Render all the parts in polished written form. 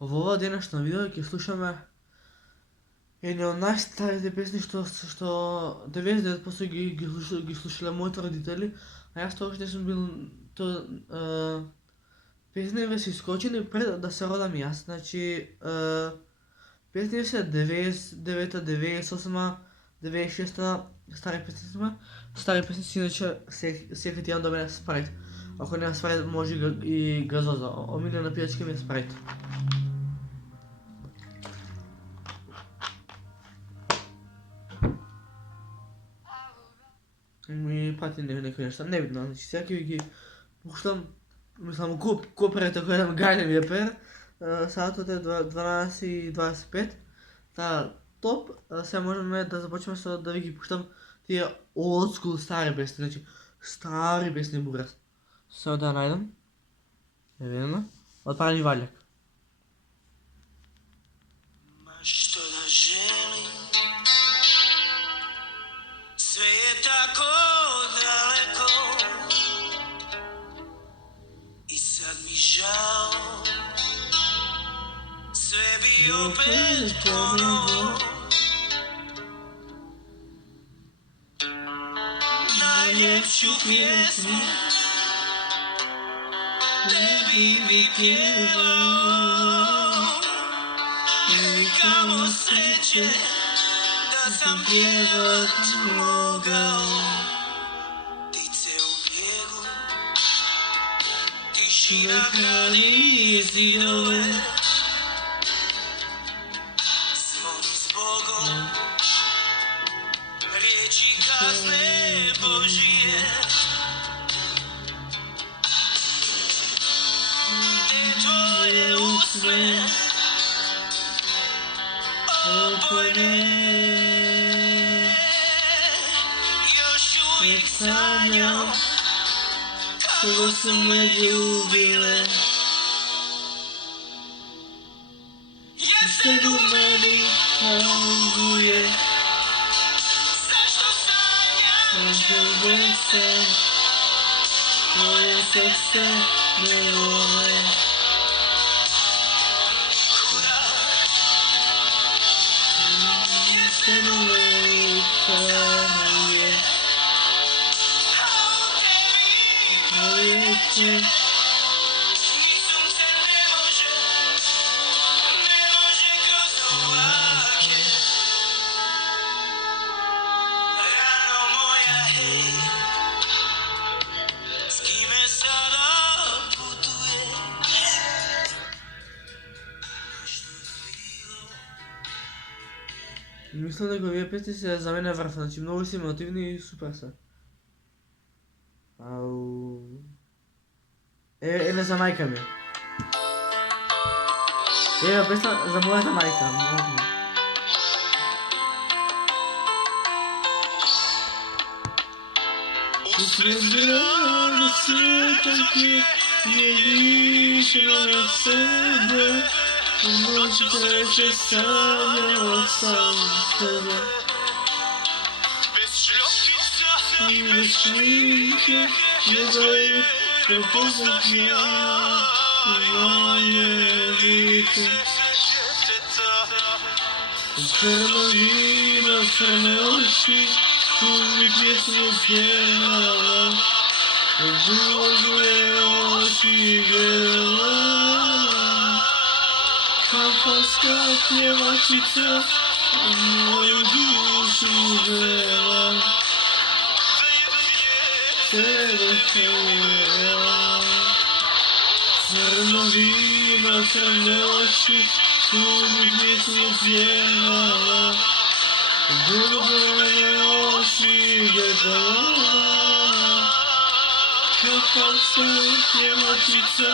В ова денешно видео ќе слушаме едни од најстарите песни што 99% ги слушале моите родители, а јас тогаш не сум бил песниве се искочени пред да се родам јас. Значи, песниве се 99-та, 98-та, 96-та, стари песни сме. Стари песни си иначе секој јан до мене Спрайт. Ако нема Спрайт, може и газоза. Омилена пијачка ми е Спрайт. Ми пати некои нешта, небитно, значи сега ќе ги пуштам, мислам, ко перете кој еден гајле ми е пер, саатот е 12:25, топ, сега можеме да започнеме со да ви ги пуштам тие old school стари песни, значи стари песни бурас. Сега да најдам, не видиме, од Прани Ваљак. Što da želim, sve je tako daleko i sad mi žao, sve bi opet ponovo. Najljepšu pjesmu tebi bi pjevao. Kamo sreće da sam pjevat mogao. Ptice u bijegu, tišina hrani zidove. Zvon s Bogom, riječi kazne Božije. Te tvoje usne opojne, još uvijek sanjam kako su me ljubile. Jesen u meni hanguje, zašto sanjam želbe se, tvoje srce ne vole. Jesen u meni hanguje, tvoje će ni sunce ne može kroz oblake. Rano moja hej, s kime sada putuješ? Što bi bilo? Мислам дека овие песни се за мене врв, значи многу се емотивни и супер се. Ау. Еве за мајка ми. Еве песна за мојата мајка. Usred grada svetaljke je lišila na sebe, u noći treće sanjala sam tebe. Bez šljokica i bez šminke je zajet prepoznat ja u manje vike. Crno vino, crne oči, tu mi pjesmu pjevala, u druge oči gledala. Kafanska pjevačica u moju dušu vela, tebe pjeva. Crno vino, crne oči, tu mi pjesmu pjevala, druge oči gledala. Kafanska pjevačica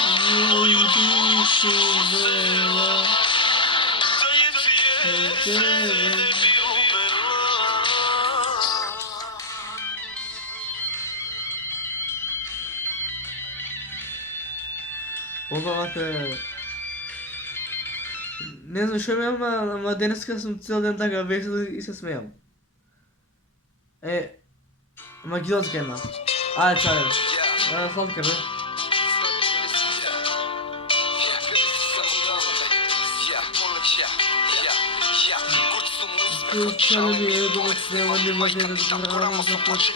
u moju dušu vela, tebe Ова е... Не знам што ме, ама денеска сум цел ден така весел и се смејам. Македонска една. Ајде, чајде. Сладка, бе. Wcale mnie domocnęła, nie ma kiedy rano zapłać.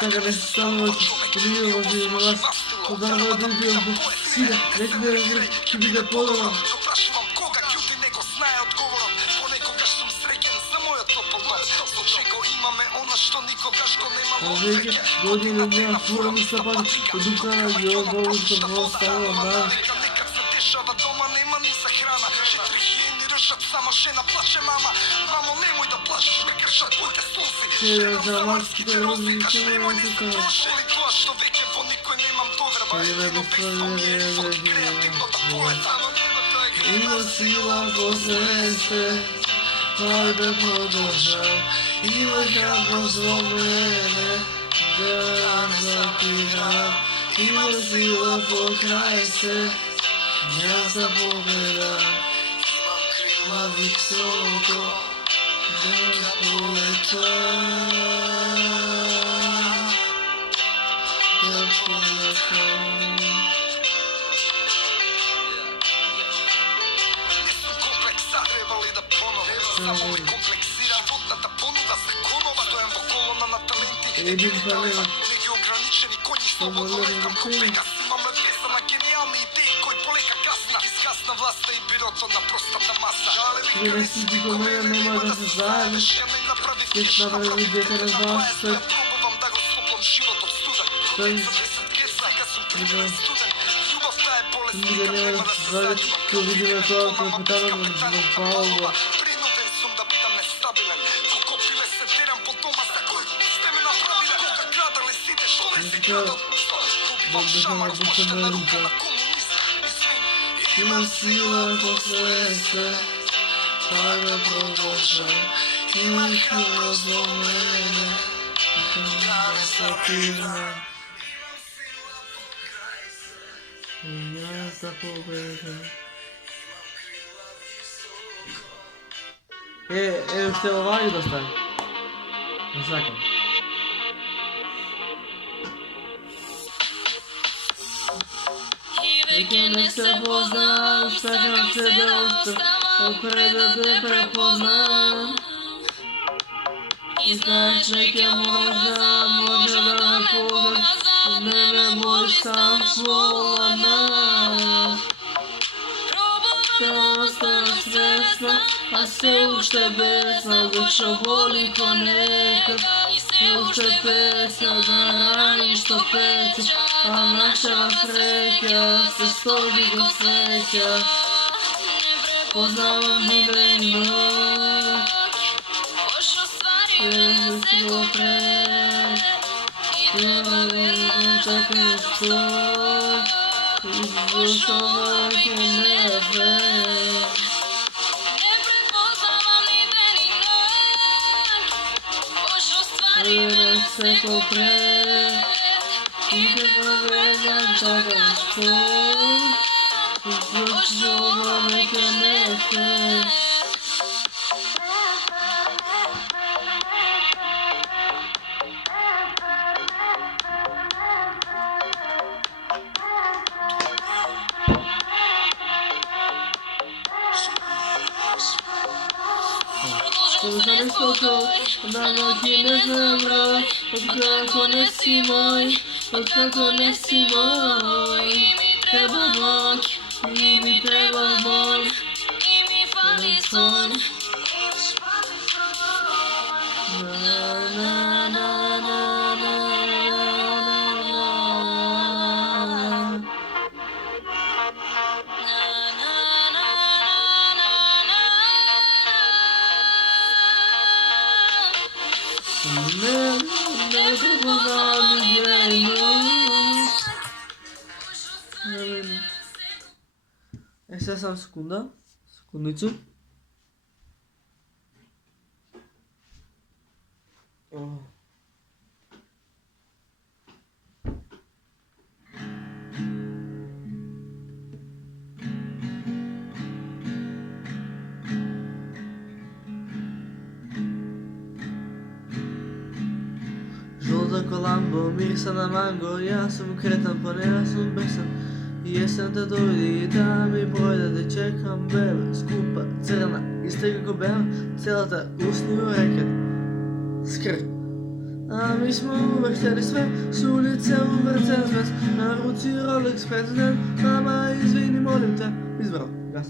Taka bezstronność, miło was, udarła drugim, bo sile, nekde ki bi da polovao. Doprašavam koga ljudi nego znaje odgovorom. Ponekogaš sam srećen za moja topol dom. Zbog čega ima me ona što nikogaš ko nema logike. Godinu dneva furam listopad, odukana i obavu što ostalo dan. Nekad se dešava doma, nema ni za hrana. 4 hijeni ržat, sama žena plače mama. Mamo nemoj da plačeš, me kršat tvojte suzi. Žena za vanjski te rozvikaš, nemoj ni za trošili. To što veke po nikoj nemam dovrba. Jedino pismo mi je fakt kreativno da poletam. Ima sila posle se, ali da podržam. Ima hrabrost do mene, da zapiram. Ima sila pokraj se, ja zapogledam. Imam krila visoko, da poletam. Da poletam. Samo me kompleksira životnata ponuda zakonova. Stojam po kolona na talenti. Edim Paleo. Neki ograničeni konji slobodno letam ko Pegas. Imam levesa na genijalne ideje koji poleka kasna. Izgasna vlasta i birotona prostata masa. Ale nikad nisi ti ko mene, nema da se zajedeš. Ja ne napravi fješ, napravi djete na vas. Ja probavam da ga sloplom život od studa. Hodim za 10 gesa, ga sam pripravo student. Ljubav ta je bolest, nikad nema da se zađu. Tu vidimo to kapitanom zbog Paolo. Ima sila posle se, sada podržam. Ima hrabrost do mene, da ne zapiram. Ja zapogledam. Još te ovaju dostaje. Na svakom. Veke ne se poznam, stakam se da ustav, opre da te prepoznam. I znaš neke možda, može da me pogaš, od mene boliš sam volana. Da ostanem svesna, a se ušte besna, duša boli ko nekad. I ušte pesja, da rani što peća, a naša sreća se stoži do sveća. Poznavam ide i noć, jedno si go pred, jedno čekaj stoj, izbušava neke nebe. Jedno se ko pred, i te povedam čekaj stoj, izbušava neke nebe. Poznam spokoj, na noći ne znam broj, otkako nesi moj, otkako nesi moj. Mi treba noć, i mi treba bol, i mi fali son. Na na na na na ne poznam gdje je noć. Sad sam sekunda, sekundicu. Žolda ko Lambo, mirisa na mango, ja sam kretan pa ne, ja sam besan. I Jesam te dovedi da mi broj da te čekam beba, skupa, crna, iz tega ko beba, celata usni u reket, skrb. A mi smo uvek htjeli sve, s ulice u Mercedes, na ruci Rolex 5 dnevn, mama izvini molim te, izbrao, gas.